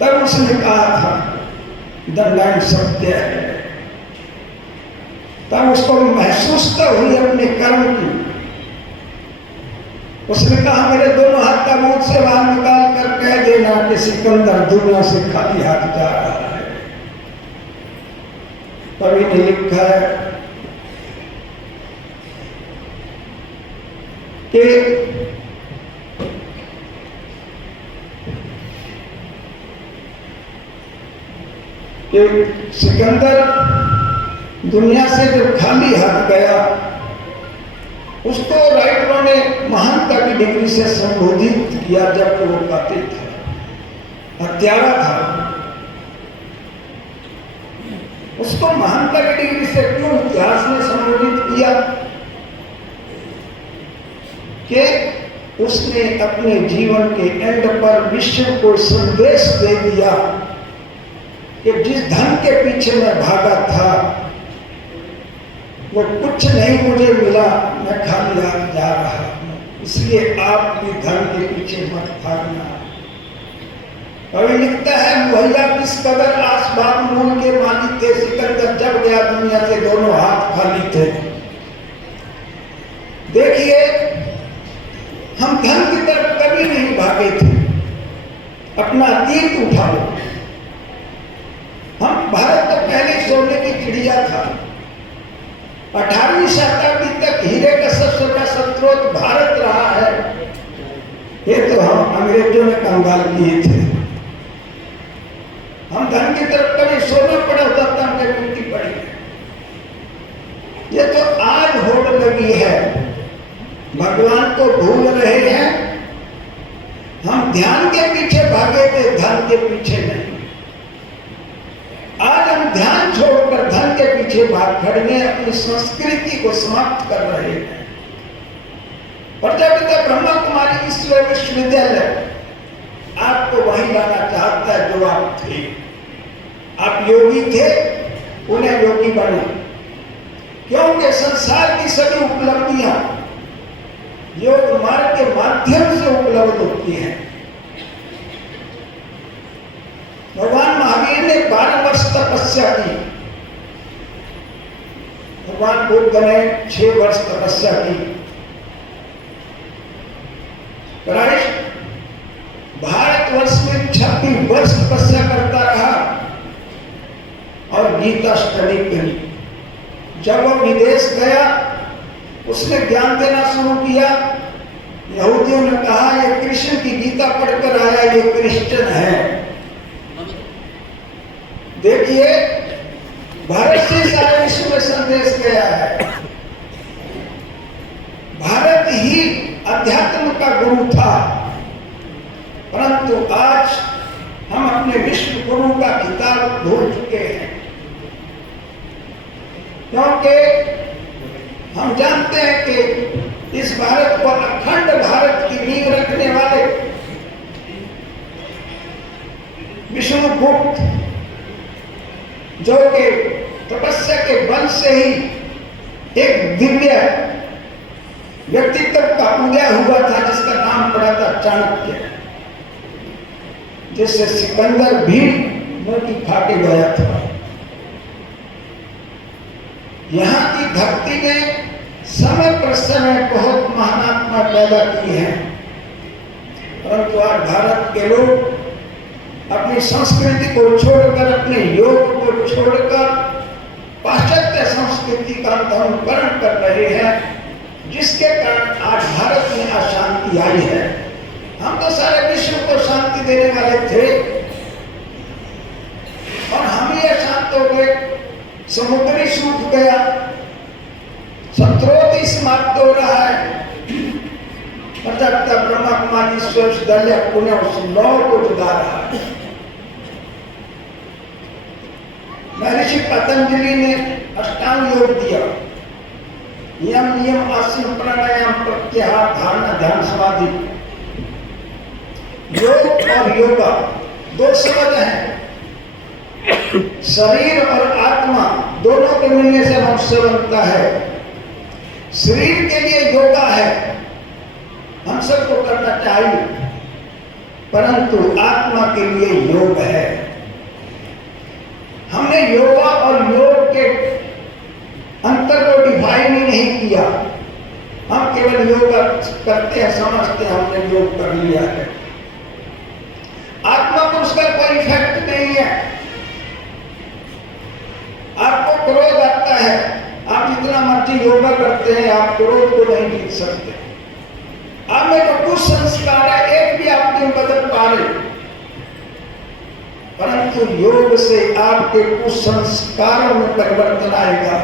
तब उसने कहा था दंडान सत्य है। तब उसको महसूस तो हुई अपने कर्म की। उसने कहा मेरे दोनों हाथ का मुंह से बाहर निकाल कर कह देना कि सिकंदर दुनिया से खाली हाथ जा रहा है। कवि ने लिखा है कि सिकंदर दुनिया से जब खाली हाथ गया, उसको राइटरों ने महानता की डिग्री से संबोधित किया जब वो कातिल था, हत्यारा था। उसको महानता की डिग्री से क्यों इतिहास ने संबोधित किया? कि उसने अपने जीवन के एंड पर विश्व को संदेश दे दिया कि जिस धन के पीछे मैं भागा था वो कुछ नहीं मुझे मिला, मैं खाली हाथ जा रहा हूं। इसलिए आप भी धन के पीछे मत भागना। कवि लिखता है मुहैया किस कदर आसबाब मूल के मालिक थे, सिकंदर जब गया दुनिया से दोनों हाथ खाली थे। देखिए हम धन की तरफ कभी नहीं भागे थे। अपना अतीत उठा लो। हम भारत तो पहले सोने की चिड़िया था। 18वीं शताब्दी तक हीरे का सबसे बड़ा स्रोत भारत रहा है। ये तो हम अंग्रेजों ने कंगाल किए थे। हम धन की तरफ कभी सोना पड़ा होता था, हमने मिट्टी पड़ी। ये तो आज होड़ लगी है, भगवान को भूल रहे हैं। हम ध्यान के पीछे भागे थे, धन के पीछे नहीं। आज हम ध्यान छोड़कर धन के पीछे भाग खड़े हैं, अपनी संस्कृति को समाप्त कर रहे हैं। प्रजापिता ब्रह्मा कुमारी ईश्वर विश्वविद्यालय आपको वहीं लाना चाहता है जो आप थे। आप योगी थे, उन्हें योगी बने, क्योंकि संसार की सभी उपलब्धियां योग मार्ग के माध्यम से उपलब्ध होती हैं। भगवान महावीर ने 12 वर्ष तपस्या की, भगवान बुद्ध ने 6 वर्ष तपस्या की। क्राइस्ट भारतवर्ष में 26 वर्ष तपस्या करता रहा और गीता स्टडी करी। जब वो विदेश गया, उसने ज्ञान देना शुरू किया। यहूदियों ने कहा ये कृष्ण की गीता पढ़कर आया, ये क्रिश्चियन है। देखिए भारत से सारे विश्व में संदेश गया है। भारत ही अध्यात्म का गुरु था, परंतु आज हम अपने विश्व गुरु का खिताब भूल चुके हैं। क्योंकि हम जानते हैं कि इस भारत को अखंड भारत की नींव रखने वाले विष्णुगुप्त, जो कि तपस्या के बल से ही एक दिव्य व्यक्तित्व का उदय हुआ था, जिसका नाम पड़ा था चाणक्य, जिससे सिकंदर भी मोती खा के गया था। यहाँ की धरती ने समय पर समय बहुत महानात्मा पैदा की है, परंतु आज भारत के लोग अपनी संस्कृति को छोड़कर, अपने योग को छोड़कर पाश्चात्य संस्कृति का अनुकरण कर रहे हैं, जिसके कारण आज भारत में अशांति आई है। हम तो सारे विश्व को शांति देने वाले थे और हम ही अशांत हो गए। समुद्री सूख गया, स्रोत समाप्त हो रहा है। प्रजापिता ब्रह्मा कुमारी ईश्वर विश्वविद्यालय पुणे उस लौ को जुदा रहा है। महर्षि पतंजलि ने अष्टांग योग दिया, यम नियम आसन प्राणायाम प्रत्याहार धारणा ध्यान समाधि। योग और योगा 2 शब्द हैं। शरीर और आत्मा दोनों के मिलने से मनुष्य बनता है। शरीर के लिए योगा है, हम सबको करना चाहिए। परंतु आत्मा के लिए योग है। हमने योगा और योग के अंतर को डिफाइन ही नहीं किया। हम केवल योगा करते हैं, समझते हैं हमने योग कर लिया है। आत्मा पर उसका कोई इफेक्ट नहीं है। आपको क्रोध आता है, आप जितना मर्जी योगा करते हैं, आप क्रोध को नहीं जीत सकते। आप में जो कुछ संस्कार है, एक भी आप नहीं बदल पा रहे, परंतु योग से आपके कुछ संस्कारों में परिवर्तन आएगा।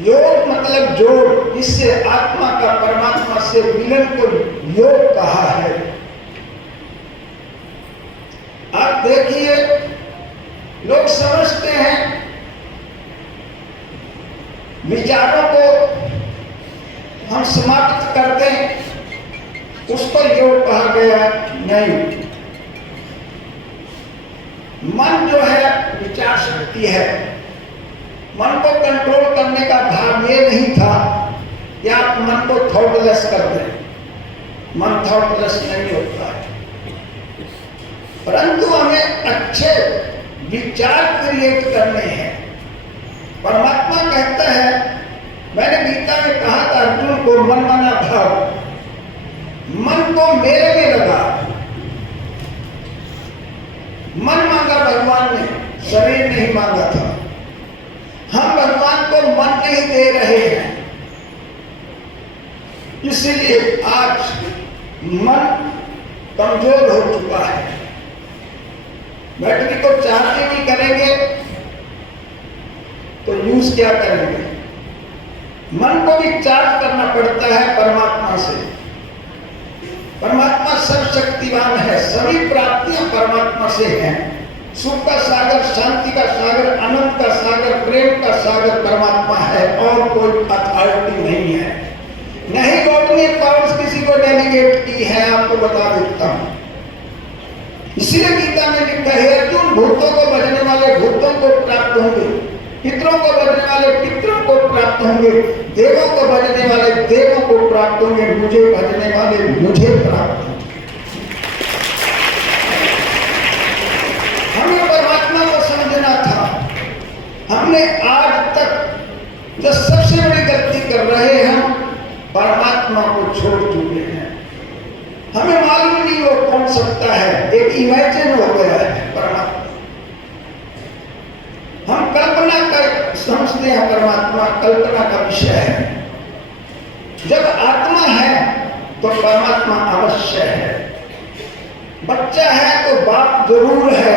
योग मतलब जोड़, जिससे आत्मा का परमात्मा से मिलन को योग कहा है। आप देखिए, लोग समझते हैं विचारों को हम समाप्त कर दें, उसको योग कहा गया। नहीं, मन जो है विचार शक्ति है। मन को कंट्रोल करने का भाव ये नहीं था कि आप मन को थॉटलेस कर दें। मन थॉटलेस नहीं होता है, परंतु हमें अच्छे विचार क्रिएट करने हैं। परमात्मा कहता है, मैंने गीता में कहा था अर्जुन को, मन मना भाव, मन को मेरे में लगा। मन मांगा भगवान ने, शरीर नहीं मांगा था। हम भगवान को मन नहीं दे रहे हैं, इसलिए आज मन कमजोर हो चुका है। बैटरी को चार्ज नहीं करेंगे तो यूज क्या करेंगे? मन को भी चार्ज करना पड़ता है परमात्मा से। परमात्मा सर्वशक्तिवान है, सभी प्राप्तियां परमात्मा से हैं। सुख का सागर, शांति का सागर, आनंद का सागर, प्रेम का सागर परमात्मा है, और कोई अथॉरिटी नहीं है। नहीं गॉड ने पावर्स किसी को डेलीगेट की है, आपको बता देता हूं। इसीलिए गीता में लिखा है, अर्जुन भूतों को भजने वाले भूतों को प्राप्त होंगे, पितरों को भजने वाले पितरों को प्राप्त होंगे, देवों को भजने वाले देवों को प्राप्त होंगे, मुझे भजने वाले मुझे प्राप्त होंगे। हमें परमात्मा को समझना था। हमने आज तक जो सबसे बड़ी गलती कर रहे हैं, हम परमात्मा को छोड़ चुके हैं। हमें मालूम नहीं वो कौन सकता है, एक इमेजिन हो गया है परमात्मा। हम कल्पना कर समझते हैं परमात्मा, कल्पना का विषय है। जब आत्मा है तो परमात्मा अवश्य है। बच्चा है तो बाप जरूर है।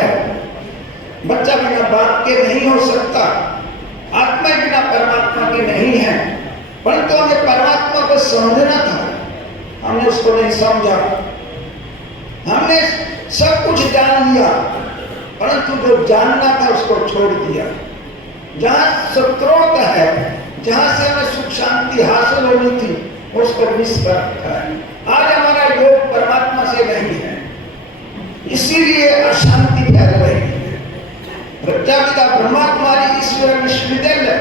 बच्चा बिना बाप के नहीं हो सकता, आत्मा बिना परमात्मा के नहीं है। परंतु हमें परमात्मा को समझना था, हमने उसको नहीं समझा। हमने सब कुछ जान लिया, परंतु जो जानना था उसको छोड़ दिया। जहां स्रोत है, जहां से हमें सुख शांति हासिल होनी थी, उसको मिस कर रखा है। आज हमारा योग परमात्मा से नहीं है, इसीलिए अशांति फैल रही है। प्रजापिता ब्रह्मा कुमारी ईश्वर विश्वविद्यालय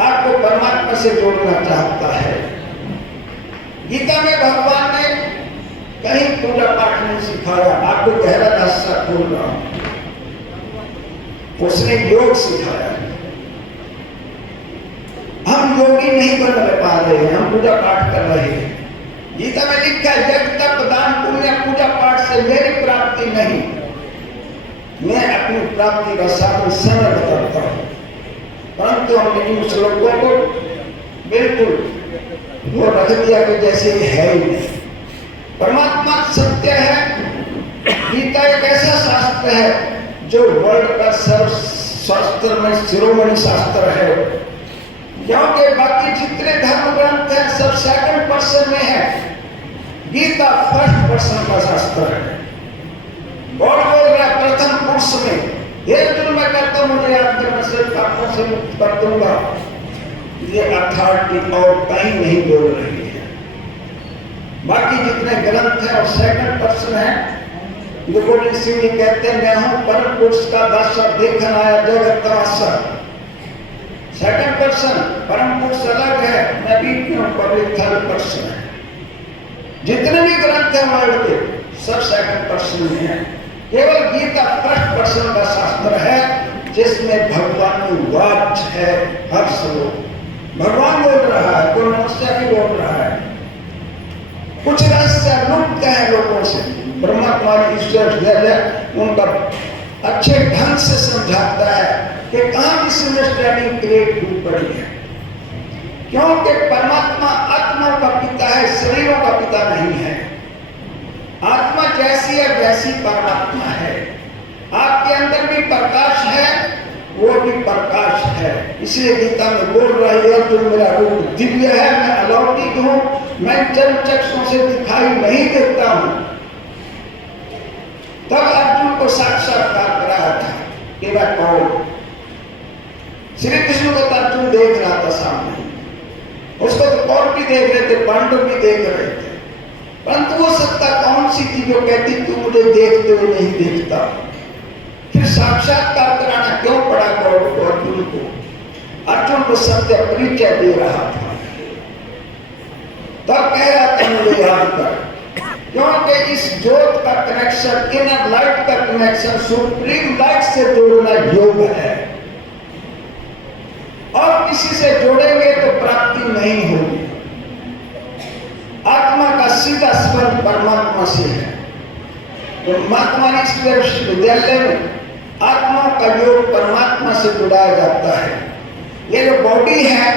आपको परमात्मा से जोड़ना चाहता है। गीता में भगवान ने कहीं पूजा पाठ नहीं सिखाया, आपको गहरा रास्ता खोल रहा हूं। उसने योग सिखाया। हम योगी नहीं बन पा रहे हैं, हम पूजा पाठ कर रहे हैं। गीता में लिखा है, जब तक दान पुण्य पूजा पाठ से मेरी प्राप्ति नहीं, मैं अपनी प्राप्ति का साधन समय बताता हूं। परंतु हमने इन श्लोकों को बिल्कुल वो रख दिया कि जैसे है ही नहीं। परमात्मा सत्य है। गीता एक ऐसा शास्त्र है जो वर्ल्ड का सर्वशास्त्र में शिरोमणि शास्त्र है, क्योंकि बाकी जितने धर्म ग्रंथ हैं सब सेकंड पर्सन में है। गीता फर्स्ट पर्सन का शास्त्र है। गॉड बोल रहा है प्रथम पुरुष में, ये जो मैं करता हूं मुझे याद करना से पापों से मुक्त कर दूंगा। ये अथॉरिटी और कहीं नहीं बोल रही है। बाकी जितने ग्रंथ हैं और सेकंड पर्सन है। गोविंद सिंह जी कहते हैं, मैं हूं परम पुरुष का दासा, देखन आया जगत तमाशा। सेकंड पर्सन, परम पुरुष अलग है, मैं बीच में हूं, पब्लिक थर्ड पर्सन है। जितने भी ग्रंथ हैं वर्ल्ड के सब सेकंड पर्सन में है। केवल गीता फर्स्ट पर्सन का शास्त्र है जिसमें भगवान वाच है। हर श्लोक भगवान बोल रहा है, कोई मनुष्य नहीं बोल रहा है। कुछ रहस्य लुप्त है लोगों से। ब्रह्मा कुमारी ईश्वर उनका अच्छे ढंग से समझाता है कि कहाँ मिसअंडरस्टैंडिंग क्रिएट हुई पड़ी है। क्योंकि परमात्मा आत्माओं का पिता है, शरीरों का पिता नहीं है। आत्मा जैसी है वैसी परमात्मा है। आपके अंदर भी प्रकाश है, वो भी प्रकाश है। इसलिए गीता में बोल रही है जो मेरा रूप दिव्य है, मैं अलौकिक हूँ, मैं जन्म चक्षुओं से दिखाई नहीं देता हूँ। तब अर्जुन को साक्षात्कार कराया था कि मैं कौन। श्री कृष्ण को तो अर्जुन देख रहा था सामने, उसको तो कौन भी देख रहे थे, पांडव भी देख रहे थे। परंतु वो सत्ता कौन सी थी जो कहती तू मुझे देखते हुए नहीं देखता। फिर साक्षात्कार कराना क्यों पड़ा कौरव को, अर्जुन को। अर्जुन को सत्य परिचय दे रहा था। तब कह रहा था मुझे याद कर, क्योंकि इस ज्योत का कनेक्शन, इनर लाइट का कनेक्शन सुप्रीम लाइट से जोड़ना योग है। और किसी से जोड़ेंगे तो प्राप्ति नहीं होगी। आत्मा का सीधा संबंध परमात्मा से है। तो महात्मा विश्वविद्यालय में आत्मा का योग परमात्मा से जुड़ाया जाता है। ये जो बॉडी है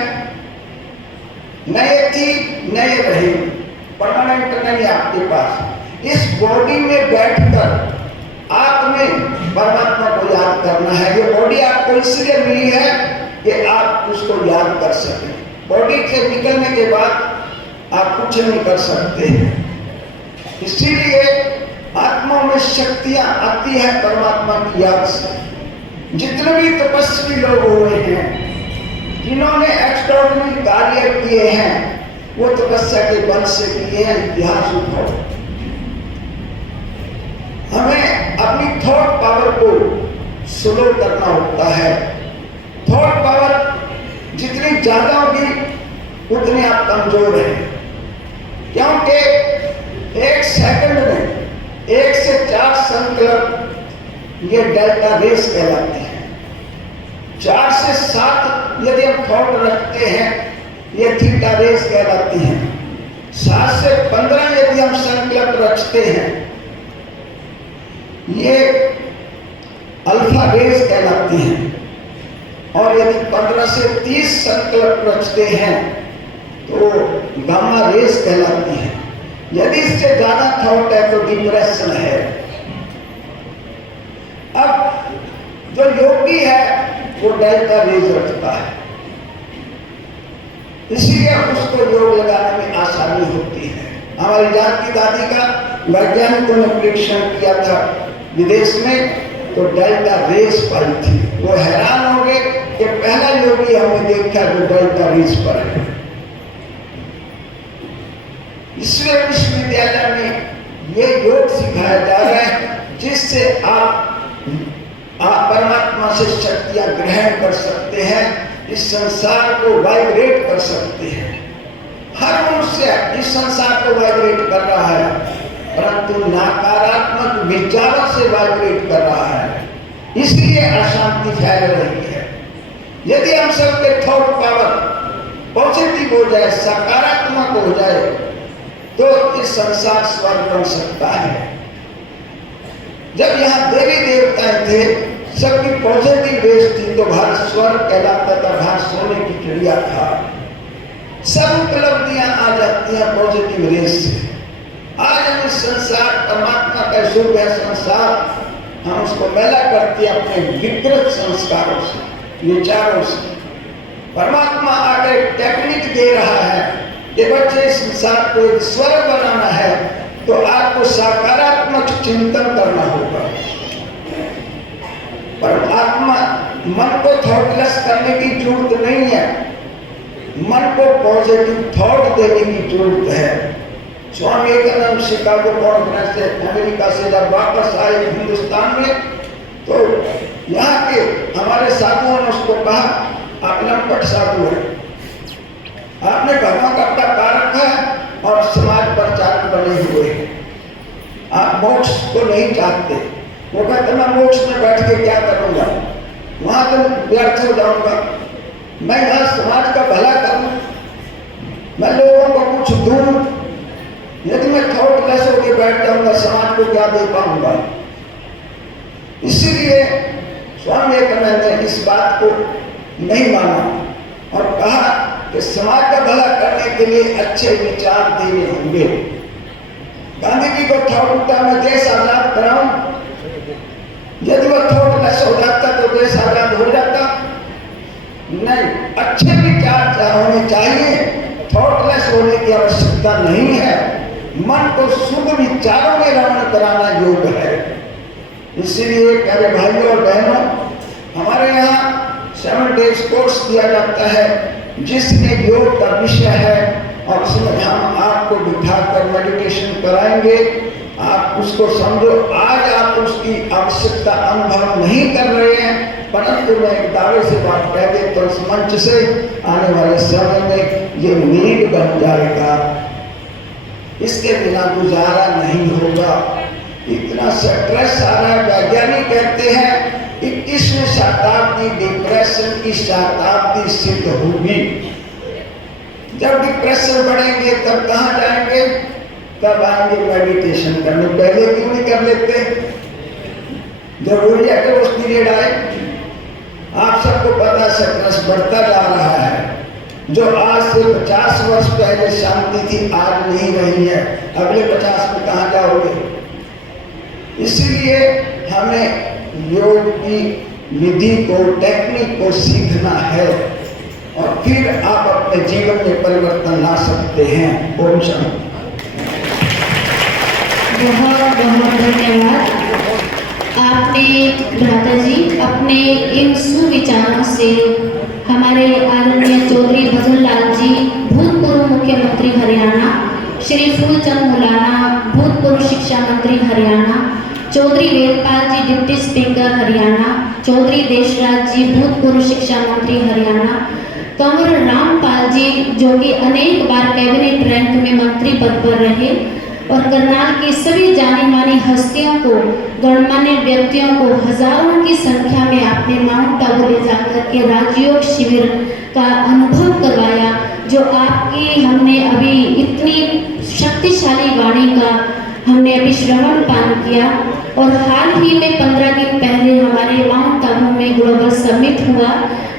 नए थी नए रही, परमानेंट नहीं आपके पास। इस बॉडी में बैठकर आपने परमात्मा को याद करना है। ये बॉडी आपको इसलिए मिली है कि आप उसको याद कर सकें। बॉडी से निकलने के बाद आप कुछ नहीं कर सकते। इसीलिए आत्मा में शक्तियां आती है परमात्मा की याद से। जितने भी तपस्वी लोग हुए हैं, जिन्होंने एक्स्ट्राऑर्डिनरी कार्य किए हैं, वो तपस्या के बल से किए हैं। इतिहास उठाओ, हमें अपनी थॉट पावर को स्लो करना होता है। थॉट पावर जितनी ज्यादा होगी उतने आप कमजोर हैं। क्योंकि एक सेकंड में 1 से 4 संकल्प ये डेल्टा रेस कहलाते हैं। 4 से 7 यदि हम थॉट रखते हैं ये थीटा रेस कहलाती हैं। 7 से 15 यदि हम संकल्प रखते हैं ये अल्फा रेस कहलाती हैं। और यदि 15 से 30 संकल्प रचते हैं तो गामा रेस कहलाती है। यदि इससे ज्यादा थॉट है तो डिप्रेशन है। अब जो योगी है वो डेल्टा रेस रखता है, इसलिए उसको योग लगाने में आसानी होती है। हमारी जान की दादी का वैज्ञानिकों ने परीक्षण किया था विदेश में, तो डेल्टा रेस पाई थी। वो हैरान हो गए कि पहला योगी हमने देखा जो डेल्टा रेस पर है। इसलिए विश्वविद्यालय में ये योग सिखाया जा रहा है जिससे आप परमात्मा से शक्तियां ग्रहण कर सकते हैं, इस संसार को वाइब्रेट कर सकते हैं। हर मनुष्य इस संसार को वाइब्रेट कर रहा है, परंतु नकारात्मक विचारों से वाइब्रेट कर रहा है, इसलिए अशांति फैल रही है। यदि हम सबके थॉट पावर पॉजिटिव हो जाए, सकारात्मक हो जाए, तो इस संसार स्वर्ग बन सकता है। जब यहाँ देवी देवताएं थे, सबकी पॉजिटिव रेस थी, तो भारत स्वर्ग कहलाता था, भारत सोने की चिड़िया था। सब उपलब्धियां आ जाती हैं पॉजिटिव रेस से। आज हम इस संसार, परमात्मा का शुभ है संसार, हम उसको मैला करते हैं अपने विकृत संस्कारों से, विचारों से। परमात्मा आगे टेक्निक दे रहा है कि बच्चे इस संसार को एक स्वर्ग बनाना है तो आपको सकारात्मक चिंतन करना होगा। परमात्मा मन को थॉटलेस करने की जरूरत नहीं है, मन को पॉजिटिव थॉट देने की जरूरत है। स्वामी विवेकानंद शिकागो कॉन्फ्रेंस से अमेरिका से जब वापस आए हिंदुस्तान में, तो यहाँ के हमारे साधुओं ने उसको कहा आप लंपट साधु है, आपने घरों का पा रखा है और समाज प्रचारक बने हुए हैं, आप मोक्ष को नहीं चाहते। वो कहते मैं मोक्ष में बैठ के क्या करूंगा, वहां तो व्यर्थ हो जाऊंगा। मैं यहाँ समाज का भला करूं, मैं लोगों को कुछ दूं। यदि मैं थॉटलेस होकर बैठ जाऊंगा, समाज को क्या दे पाऊंगा। इसीलिए स्वामी विवेकानंद ने इस बात को नहीं माना और कहा कि समाज का भला करने के लिए अच्छे विचार देने होंगे। गांधी जी को थॉट मैं देश आजाद कराऊं, यदि वह थॉटलेस हो जाता तो देश आजाद हो जाता नहीं। अच्छे विचार होने चाहिए, थॉटलेस होने की आवश्यकता नहीं है। मन को शुद्ध विचारों में रमण कराना योग है। इसलिए प्यारे भाइयों और बहनों, हमारे यहाँ 7 डेज कोर्स दिया जाता है जिसमें योग का विषय है और उसमें हम आपको बिठाकर मेडिटेशन कराएंगे। आप उसको समझो। आज आप उसकी आवश्यकता अनुभव नहीं कर रहे हैं, परंतु मैं एक दावे से बात कह दे तो इस मंच से आने वाले समय में ये नीड बन जाएगा। इसके बिना गुजारा नहीं होगा। इतना स्ट्रेस आ रहा है। वैज्ञानिक कहते हैं 21वीं शताब्दी डिप्रेशन की शताब्दी सिद्ध होगी। जब डिप्रेशन बढ़ेंगे तब कहाँ जाएंगे, तब आएंगे मेडिटेशन करने। पहले क्यों नहीं कर लेते? जरूरी है कि उस पीरियड आए। आप सबको पता स्ट्रेस बढ़ता जा रहा है। जो आज से 50 वर्ष पहले शांति थी, आज नहीं रही है। अगले 50 में कहाँ जाओगे? इसलिए हमें योग की विधि को, टेक्निक को सीखना है और फिर आप अपने जीवन में परिवर्तन ला सकते हैं। ओम शांति। बहुत बहुत धन्यवाद। आपने भ्राता जी अपने इन सुविचारों से हमारे आदरणीय चौधरी भजनलाल जी, भूतपूर्व मुख्यमंत्री हरियाणा, श्री फूलचंद मुलाना, भूतपूर्व शिक्षा मंत्री हरियाणा, चौधरी वेदपाल जी, डिप्टी स्पीकर हरियाणा, चौधरी देशराज जी, भूतपूर्व शिक्षा मंत्री हरियाणा, कंवर रामपाल जी जो कि अनेक बार कैबिनेट रैंक में मंत्री पद पर रहे, और करनाल की सभी जानी मानी हस्तियों को, गणमान्य व्यक्तियों को हजारों की संख्या में आपने माउंट आबू ले जाकर के राजयोग शिविर का अनुभव करवाया, जो आपकी हमने अभी इतनी शक्तिशाली वाणी का हमने अभी श्रवण पान किया। और हाल ही में 15 दिन पहले हमारे माउंट आबू में ग्लोबल समिट हुआ,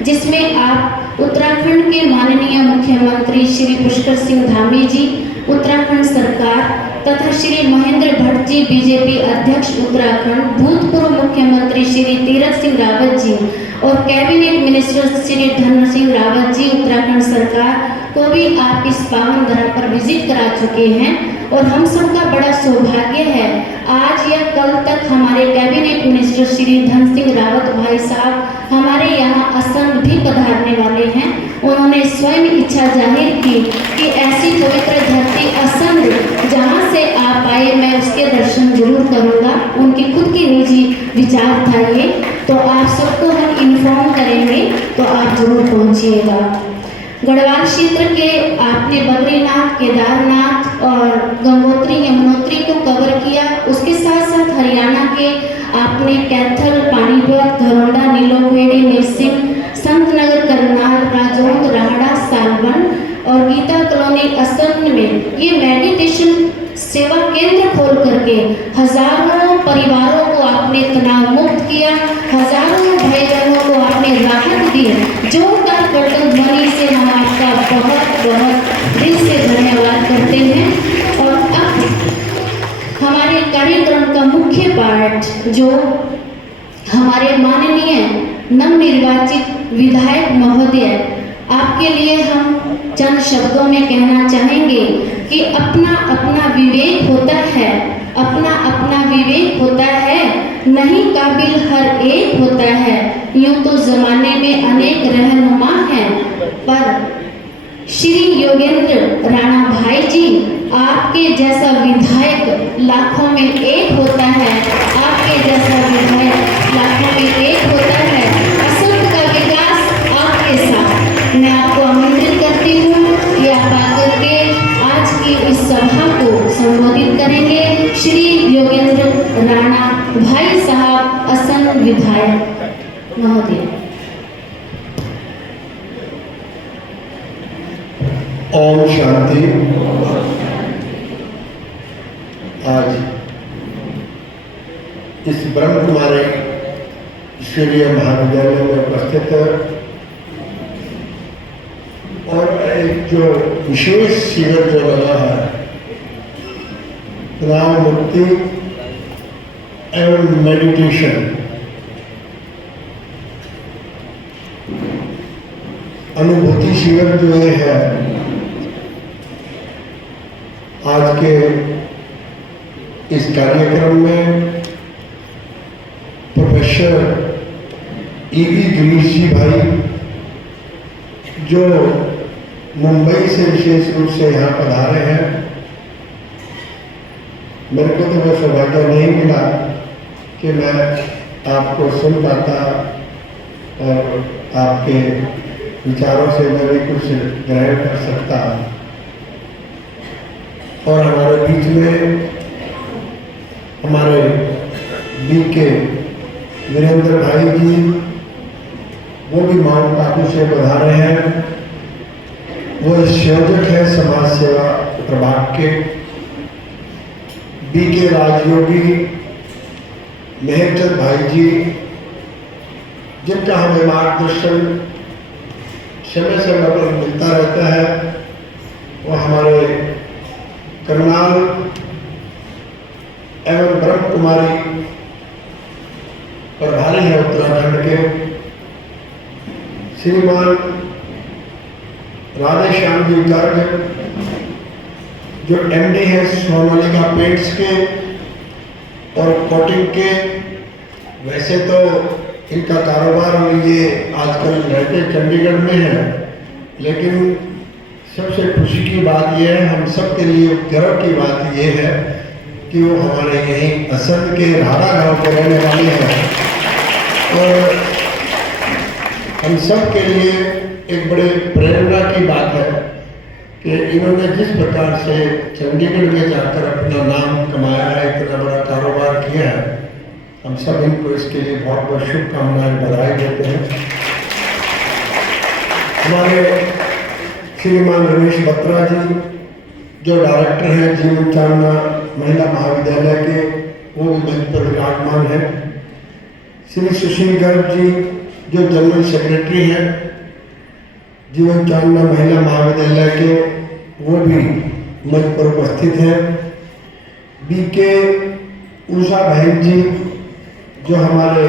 जिसमें आप उत्तराखंड के माननीय मुख्यमंत्री श्री पुष्कर सिंह धामी जी, उत्तराखंड सरकार तथा श्री महेंद्र भट्ट जी, बीजेपी अध्यक्ष उत्तराखंड, भूतपूर्व मुख्यमंत्री श्री तीरथ सिंह रावत जी और कैबिनेट मिनिस्टर श्री धन सिंह रावत जी, उत्तराखंड सरकार को भी आप इस पावन धरा पर विजिट करा चुके हैं। और हम सबका बड़ा सौभाग्य है, आज या कल तक हमारे कैबिनेट मिनिस्टर श्री धन सिंह रावत भाई साहब हमारे यहाँ असम भी पधारने वाले हैं। उन्होंने स्वयं इच्छा जाहिर की कि ऐसी पवित्र धरती असम जहाँ से आप आए, मैं उसके दर्शन जरूर करूँगा। उनकी खुद की निजी विचार था ये, तो आप सबको हम इन्फॉर्म करेंगे, तो आप जरूर पहुँचिएगा। गढ़वाल क्षेत्र के आपने बद्रीनाथ, केदारनाथ और गंगोत्री, यमुनोत्री को कवर किया। उसके साथ साथ हरियाणा के आपने कैथल, पानीपत, घरौंडा, नीलोखेड़ी, निरसिंह, संतनगर, करनाल, राजौंद, राहड़ा, सालवन और गीता कॉलोनी असम में ये मेडिटेशन सेवा केंद्र खोल करके हजारों परिवारों को आपने तनाव मुक्त किया, हजारों भाई बहनों को आपने राहत दी। जोरदार ध्वनि से हम आपका बहुत बहुत दिल से धन्यवाद करते हैं। और अब हमारे कार्यक्रम का मुख्य पार्ट जो हमारे माननीय नवनिर्वाचित विधायक महोदय, आपके लिए हम चंद शब्दों में कहना चाहेंगे कि अपना अपना विवेक होता है, अपना अपना विवेक होता है, नहीं काबिल हर एक होता है। यूं तो जमाने में अनेक रहनुमा हैं, पर श्री योगेंद्र राणा भाई जी, आपके जैसा विधायक लाखों में एक होता है, आपके जैसा विधायक लाखों में एक होता है। असम का विकास आपके साथ। मैं आपको आमंत्रित करती हूँ कि आप आकर के आज की इस सभा को संबोधित करेंगे। श्री योगेंद्र प्रताप असन विधायक महोदय। ओम शांति। आज इस ब्रह्म कुमारी ईश्वरीय महाविद्यालय में उपस्थित और एक जो विशेष शिविर जो लगा है तनाव मुक्ति एवं मेडिटेशन, अनुभूति शिविर जो ये है आज के इस कार्यक्रम में प्रोफेसर ईवी गिरीश जी भाई जो मुंबई से विशेष रूप से यहाँ पधारे हैं। मेरे को तो वो सौभाग्य नहीं मिला कि मैं आपको सुन पाता और आपके विचारों से मैं भी कुछ ग्रहण कर सकता। और हमारे बीच में हमारे बीके वीरेंद्र भाई जी वो भी माउंट आबू से पधारे हैं। वो संयोजक है समाज सेवा प्रभाग के। बीके राजयोगी मेहरचंद भाई जी जिनका हमें मार्गदर्शन समय समय पर मिलता रहता है, वो हमारे करनाल एवं ब्रह्म कुमारी प्रभारी है उत्तराखंड के श्रीमान राधे श्याम जी गर्ग जो एमडी है सोनालिका पेंट्स के और कोटिंग के। वैसे तो इनका कारोबार ये आजकल रहते चंडीगढ़ में है, लेकिन सबसे खुशी की बात यह है, हम सब के लिए गर्व की बात यह है कि वो हमारे यहीं असंध के राधा गांव के रहने वाले हैं। और हम सब के लिए एक बड़े प्रेरणा की बात है कि इन्होंने जिस प्रकार से चंडीगढ़ में जाकर अपना नाम कमाया है, इतना बड़ा कारोबार किया है, हम सब इनको इसके लिए बहुत बहुत शुभकामनाएं बधाई देते हैं। हमारे श्रीमान रमेश बत्रा जी जो डायरेक्टर हैं जीवन चांदना महिला महाविद्यालय के, वो भी मंच पर विराजमान है। श्री सुशील गर्ग जी जो जनरल सेक्रेटरी हैं जीवन चांदना महिला महाविद्यालय के, वो भी मंच पर उपस्थित हैं। बीके उषा बहन जी जो हमारे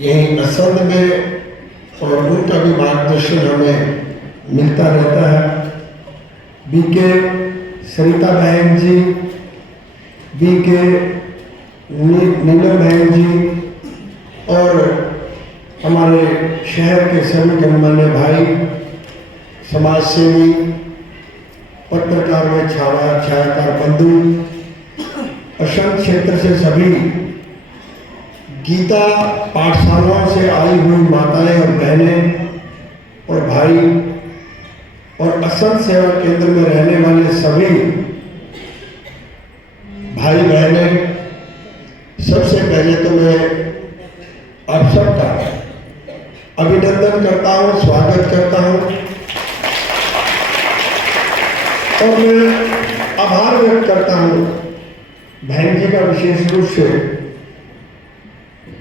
यहीं असंध में, और उनका भी मार्गदर्शन हमें मिलता रहता है। बीके सरिता बहन जी, बीके नीलम बहन जी और हमारे शहर के सभी गणमान्य भाई, समाज सेवी, पत्रकार में छायाकार बंधु, असंध क्षेत्र से सभी गीता पाठशालाओं से आई हुई माताएं और बहनें और भाई, और असंध सेवा केंद्र में रहने वाले सभी भाई बहनें, सबसे पहले तो मैं आप सबका अभिनंदन करता हूँ, स्वागत करता हूँ और मैं आभार व्यक्त करता हूँ बहन जी का विशेष रूप से,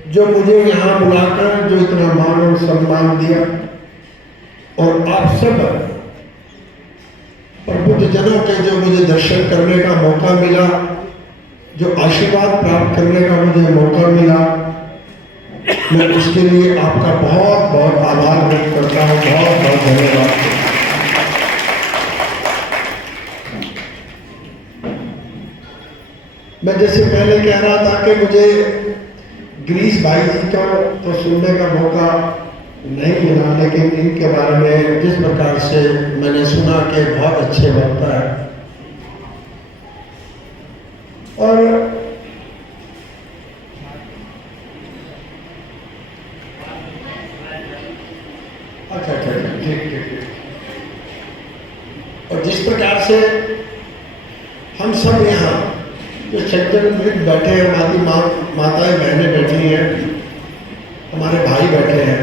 जो मुझे यहाँ बुलाकर जो इतना मान और सम्मान दिया, और आप सब प्रबुद्ध जनों के जो मुझे दर्शन करने का मौका मिला, जो आशीर्वाद प्राप्त करने का मुझे मौका मिला, मैं उसके लिए आपका बहुत बहुत आभार व्यक्त करता हूँ। बहुत बहुत धन्यवाद। मैं जैसे पहले कह रहा था कि मुझे गिरीश भाई जी का तो सुनने का मौका नहीं मिला, लेकिन इनके बारे में जिस प्रकार से मैंने सुना कि बहुत अच्छे वक्ता है। और अच्छा ठीक। और जिस प्रकार से हम सब यहाँ जो सज्जन वृद्ध बैठे हैं, माताएं बहनें बैठी हैं, हमारे भाई बैठे हैं,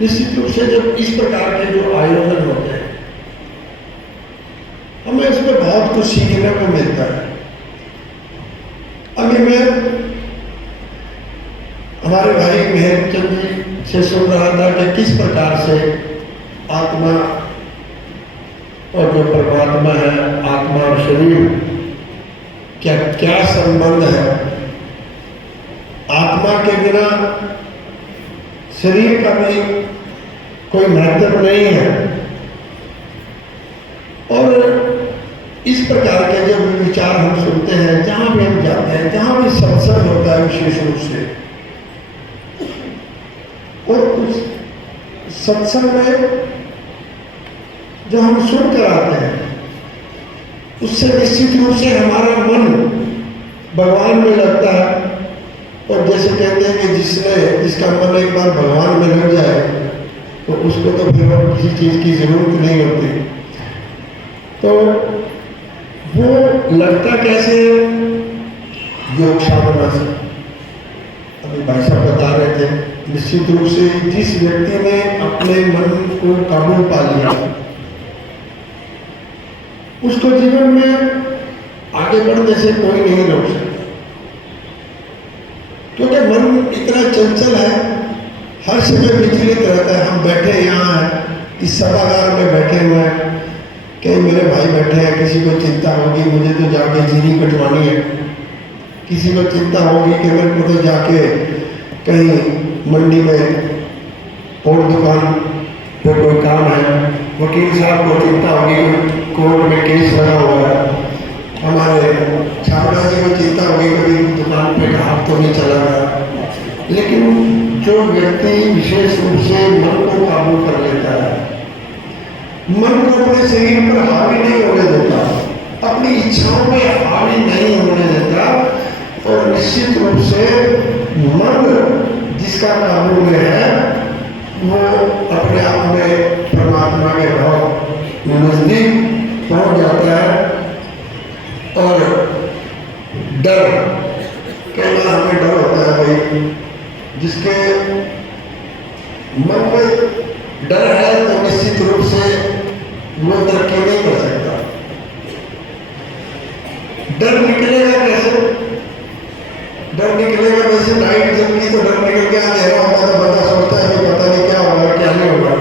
निश्चित रूप से जब इस प्रकार के जो आयोजन होते हैं हमें इसमें बहुत कुछ सीखने को मिलता है। अभी मैं हमारे भाई मेहरचंद जी से सुन रहा था कि किस प्रकार से आत्मा और जो परमात्मा है, आत्मा और शरीर क्या क्या संबंध है। आत्मा के बिना शरीर का भी कोई महत्व नहीं है। और इस प्रकार के जब विचार हम सुनते हैं, जहां भी हम जाते हैं, जहां भी सत्संग होता है विशेष रूप से, और उस सत्संग में जो हम सुन कर आते हैं उससे निश्चित रूप से हमारा मन भगवान में लगता है। और जैसे कहते हैं कि जिसका मन एक बार भगवान में लग जाए तो उसको तो फिर और किसी चीज की जरूरत नहीं होती। तो वो लगता कैसे? योग साधना से। अभी भाई साहब बता रहे थे, निश्चित रूप से जिस व्यक्ति ने अपने मन को काबू पा लिया उसको जीवन में आगे बढ़ने से कोई नहीं रोक सकता, क्योंकि मन इतना चंचल है, हर समय विचलित रहता है। हम बैठे यहाँ हैं, इस सभागार में बैठे हुए हैं, कई मेरे भाई बैठे हैं, किसी को चिंता होगी मुझे तो जाके जीरी कटवानी है, किसी को चिंता होगी कि मेरे को तो जाके कहीं मंडी में और दुकान पे कोई काम है, वकील साहब को चिंता होगी कोर्ट में केस लगा हुआ है, हमारे छात्रा जी को चिंता होगी कभी दुकान पे हाथ तो नहीं चला रहा। लेकिन जो व्यक्ति विशेष रूप से मन को काबू कर लेता है, मन को अपने शरीर पर हावी नहीं होने देता, अपनी इच्छाओं में हावी नहीं होने देता, और निश्चित रूप से मन जिसका काबू में है वो अपने आप में परमात्मा के भाव नजदीक पहुंच जाता है। और डर कहना हमें डर होता है भाई, जिसके मन में डर है तो निश्चित रूप से वो तरक्की नहीं कर सकता। डर निकलेगा कैसे? डर निकलेगा वैसे नाइट जब की तो डर निकल के अंधेरा होता तो बंदा सोचता है कि पता नहीं क्या होगा क्या नहीं होगा।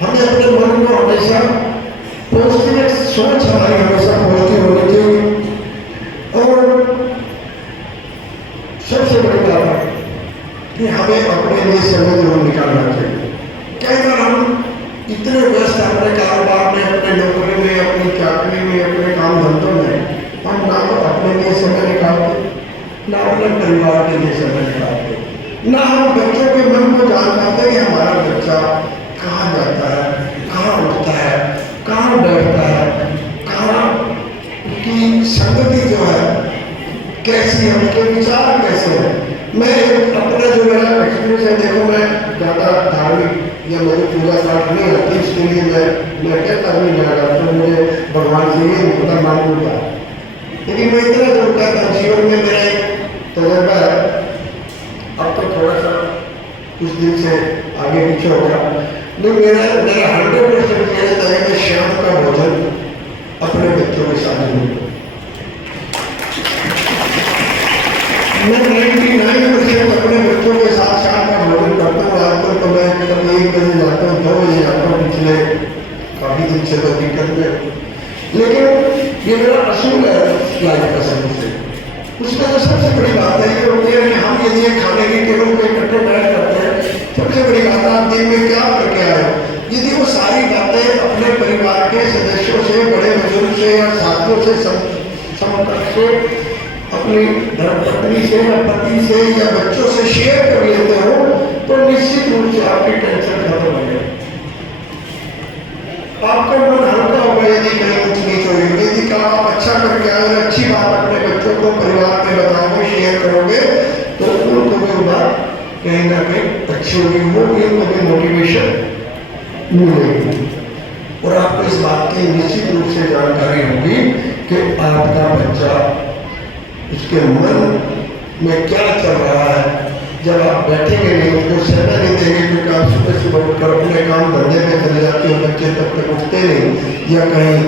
हमें अपने मन को हमेशा पॉजिटिव सोच हमारी हमेशा पॉजिटिव होनी चाहिए। और सबसे बड़ी बात है कि हमें अपने लिए समय जरूर निकालना चाहिए। कई बार हम इतने व्यस्त अपने कारोबार में, अपने नौकरी में, अपनी चाकरी में, अपने काम धंधों में, हम ना तो अपने लिए समय निकालते, ना अपने परिवार के लिए समय निकालते, ना हम बच्चों के मन को जान पाते कि हमारा बच्चा कहाँ जाता है, कहाँ उठता है, कहाँ बैठता है, कहाँ की संगति जो है कैसी है, उनके विचार कैसे है। मैं अपना जो मेरा एक्सपीरियंस है, देखो मैं ज़्यादा धार्मिक या मुझे पूजा पाठ नहीं आती, इसके लिए मैं कहता नहीं जाएगा तो मुझे भगवान से ही मुद्दा मालूम होता है। लेकिन मैं इतना जरूर कहता हूँ, जीवन में मेरा एक तजर्बा है, अब तो थोड़ा सा कुछ दिन से आगे पीछे होगा, लेकिन मेरा 100% ये रहता है कि शाम का भोजन अपने बच्चों के साथ लूँ। मैं 99% अपने बच्चों के साथ शाम का भोजन करता हूँ। आजकल तो मैं कभी 1 बजे जाता हूँ, 2 बजे जाता हूँ, पिछले काफ़ी दिन से तो दिक्कत में, लेकिन ये मेरा असूल है लाइफ का शुरू से। उसमें तो सबसे बड़ी बात है ये होती है कि हम यदि खाने की टेबल पे इकट्ठे बैठ करते हैं, सबसे बड़ी बात है आप दिन में क्या करके आए। यदि वो सारी बातें अपने परिवार के सदस्यों से, बड़े बुजुर्ग से या साथियों से, समकक्ष से, अपनी धर्मपत्नी से या पति से या बच्चों से शेयर कर लेते हो तो निश्चित रूप से आपकी टेंशन खत्म हो जाएगी, आपका मन हल्का होगा। यदि कहीं कुछ नहीं छोड़ेगी, यदि काम आप अच्छा करके आए, अच्छी बात अपने बच्चों को परिवार में बताओगे, शेयर करोगे तो उनको भी वो बात कहीं ना कहीं अच्छी होगी, वो भी उनको भी मोटिवेशन मिलेगी। और आपको इस बात की निश्चित रूप से जानकारी होगी कि आपका बच्चा, उसके मन में क्या चल रहा है। जब आप बैठेंगे नहीं, उसको समय नहीं देंगे, क्योंकि आप सुबह सुबह उठकर अपने काम धंधे में चले जाते हो, बच्चे तब तक उठते नहीं या कहीं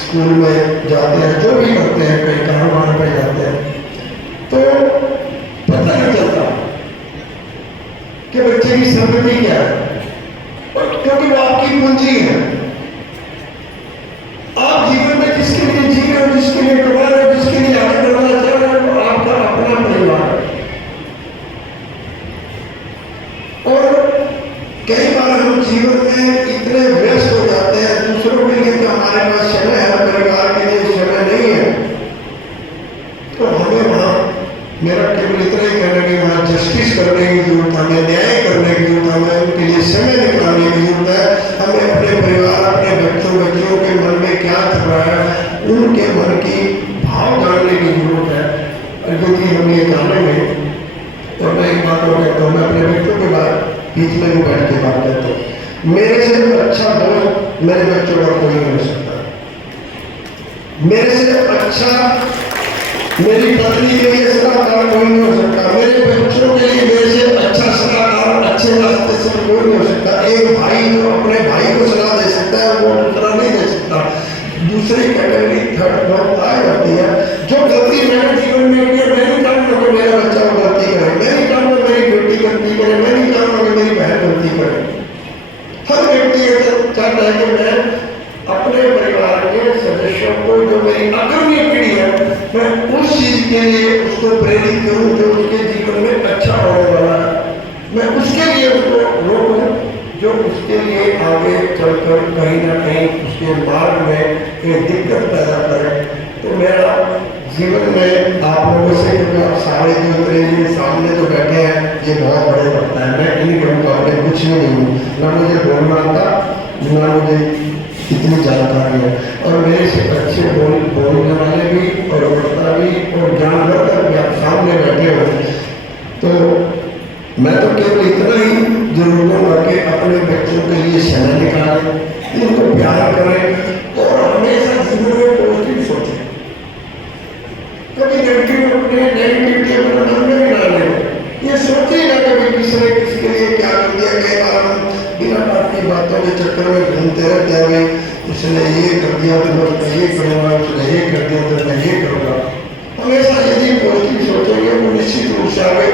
स्कूल में जाते हैं, जो भी करते हैं, कहीं कारोबार में जाते हैं, तो पता नहीं चलता कि बच्चे की संपत्ति क्या है, क्योंकि वो आपकी पूंजी है। आप जीवन में जिसके लिए जी रहे हो, जिसके लिए कमा रहे हो, जिसके लिए आगे बढ़ना चाह रहे हो, वो आपका अपना परिवार है। और कई बार हम जीवन में इतने व्यस्त हो जाते हैं, दूसरों के लिए तो हमारे पास समय है, परिवार के लिए समय नहीं है। तो हमें वहाँ, मेरा केवल इतना ही कहना कि वहाँ जस्टिस करने की जरूरत है, हमें न्याय करने की जरूरत है, हमें उनके लिए समय निकालने की जरूरत है। हमें अपने परिवार, अपने बच्चों के मन में क्या चल रहा है, उनके मन की भाव जानने की जरूरत है। और क्योंकि हम ये जानेंगे, तो मैं एक बात और कहता हूँ, मैं अपने बच्चों के बाद बीच में भी बैठ के बात करता हूँ। मेरे से अच्छा दोस्त मेरे बच्चों का कोई नहीं हो सकता। मेरे से अच्छा मेरी पत्नी के लिए सलाहकार कोई नहीं हो सकता। मेरे बच्चों के लिए मेरे से अच्छा सलाहकार, अच्छे रास्ते से कोई नहीं हो सकता। एक भाई जो अपने भाई को सलाह दे सकता है, वो दूसरा नहीं दे सकता। दूसरी कैटेगरी, थर्ड बहुत आ जाती है। जो गलती मैंने जीवन में की, मैं नहीं चाहूँगा कि मेरा बच्चा वो गलती करे, मैं नहीं चाहूँगा मेरी बेटी गलती करे, मैं नहीं चाहूँगा कि मेरी बहन गलती करे। हर व्यक्ति ये चाहता है कि मैं अपने परिवार के सदस्यों को, जो मेरी अग्रणी पीढ़ी है, मैं उस चीज के लिए उसको प्रेरित करूं जो उसके जीवन में अच्छा होने वाला है। मैं उसके लिए उसको रोकूं जो उसके लिए आगे चलकर कहीं ना कहीं उसके मार्ग में कोई दिक्कत पैदा करे। तो मेरा जीवन में आप लोगों से, क्योंकि आप सारे जो उतरे सामने जो बैठे हैं, ये बहुत बड़े लगता है। मैं इन के मुकाबले कुछ भी नहीं हूँ, ना मुझे बोलना आता, ना मुझे इतनी जानकारी है। और मेरे से अच्छे बोलने वाले भी और वक्ता भी और जानवर भी आप सामने बैठे हो। तो मैं तो केवल इतना ही जरूर कहूँगा कि अपने बच्चों के लिए समय निकालें, उनको प्यार करें और हमेशा जीवन में पॉजिटिव सोचें। कभी नेगेटिविटी अपने मन में भी ना लें। ये सोचे ना कभी किसी ने किसी के लिए क्या कर दिया। कई बार हम बिना बात की बातों के चक्कर में घूमते रहते हैं, उसने ये कर दिया तो मैं ये करूँगा, उसने ये कर दिया तो मैं ये करूँगा। हमेशा यदि पॉजिटिव सोचेंगे तो निश्चित रूप से आगे